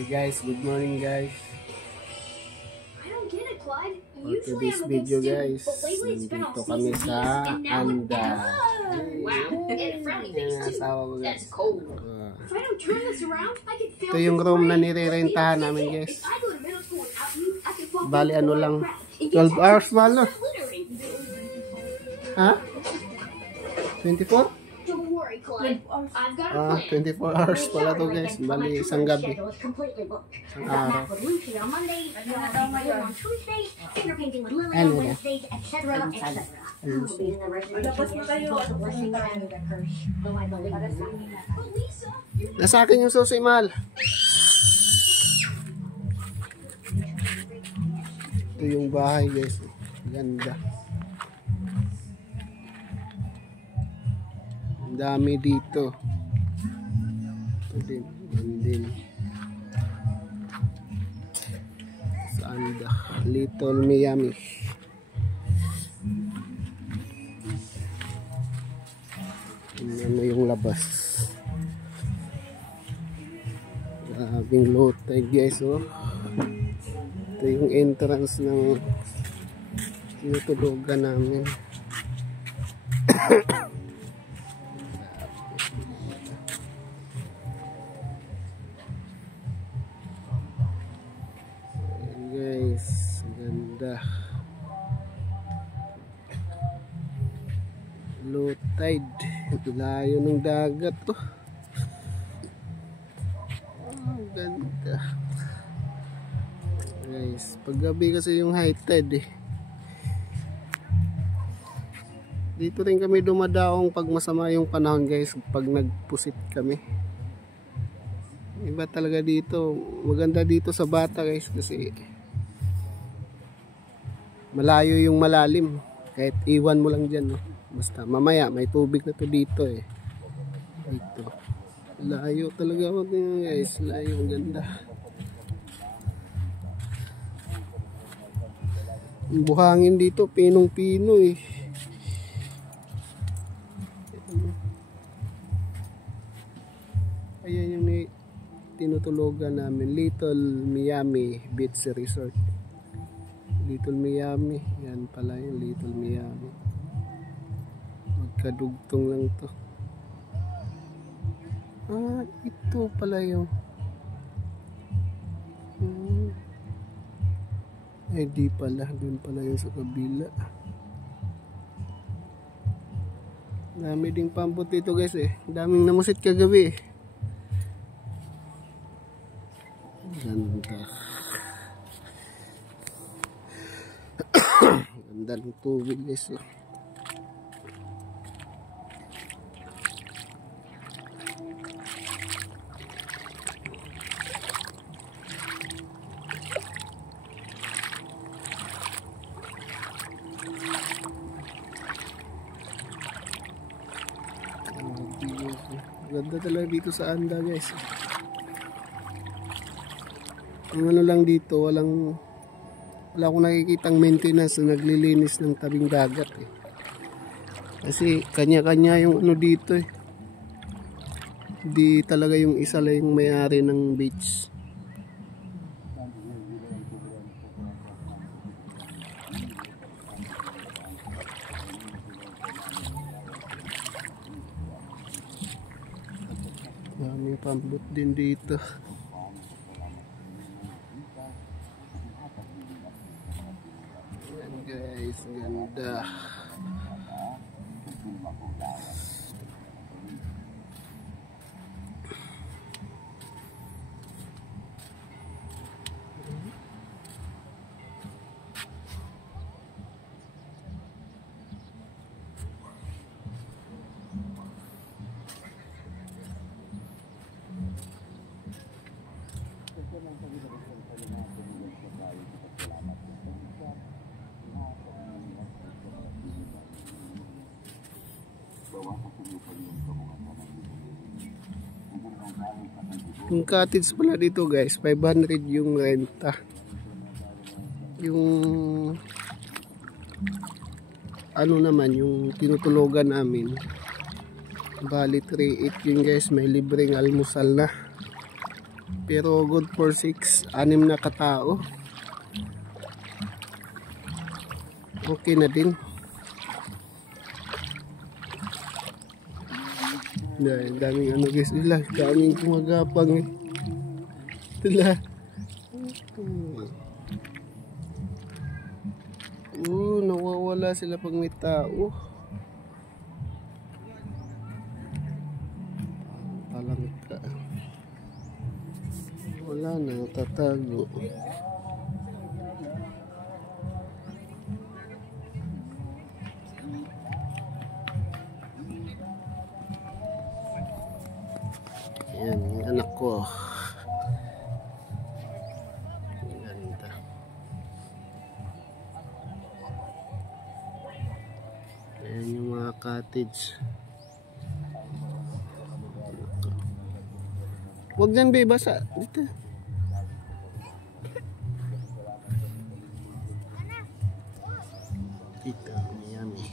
Hey guys, good morning guys. For today's video guys, nandito kami sa Anda. Asawa ko guys. Ito yung room na nire-rentahan namin guys. Bali ano lang, 12 hours malo. Ha? 24? 24 hours pala to guys. Bali isang gabi. Isang araw. Ano na? Nasa akin yung susi, mahal. Ito yung bahay guys. Ganda. Ang dami dito. Ito din. Yan din. Sa Anda. Little Miami. Tingnan mo yung labas. Grabing lutay guys, oh. Ito yung entrance ng tinutulugan namin. Ayan guys, ganda. Low tide. Layo ng dagat to. Oh, ganda. Guys, paggabi kasi yung high tide eh. Dito rin kami dumadaong pag masama yung panahon guys, pag nagpusit kami. Iba talaga dito. Maganda dito sa Bata guys kasi malayo yung malalim. Kahit iwan mo lang dyan, no? Basta mamaya may tubig na to dito eh. Dito. Layo talaga ako guys. Layo, ang ganda. Yung buhangin dito, pinong-pino eh. Ayan yung tinutulugan namin. Little Miami Beach Resort. Little Miami. Yan pala yung Little Miami. Magkadugtong lang to. Ah, ito pala yung eh di pala, dun pala yung sa kabila. Dami ding pambot dito guys eh. Daming namusit kagabi eh. Ganda. Ganda ng tubig guys eh. Ganda talaga dito sa Anda guys. Ang ano lang dito, wala akong nakikitang maintenance na naglilinis ng tabing dagat eh. Kasi kanya-kanya yung ano dito eh. Hindi talaga yung isa lang yung may-ari ng beach. Daming pambot din dito. Ayan guys, ganda. Yung cottage pala dito guys, 500 yung renta. Yung ano naman, yung tinutulugan namin, bali 3.8 yun guys, may libreng almusal na. pero good for 6 na katao. Okay na din. Daming ano guys, daming gumagapang eh. Nawawala sila pag may tao. Palangka. Wala na, tatago. Ayan, yung anak ko. Ganda. Ayan yung mga cottage. Huwag dyan, be, basa. Dito. Dito, yummy.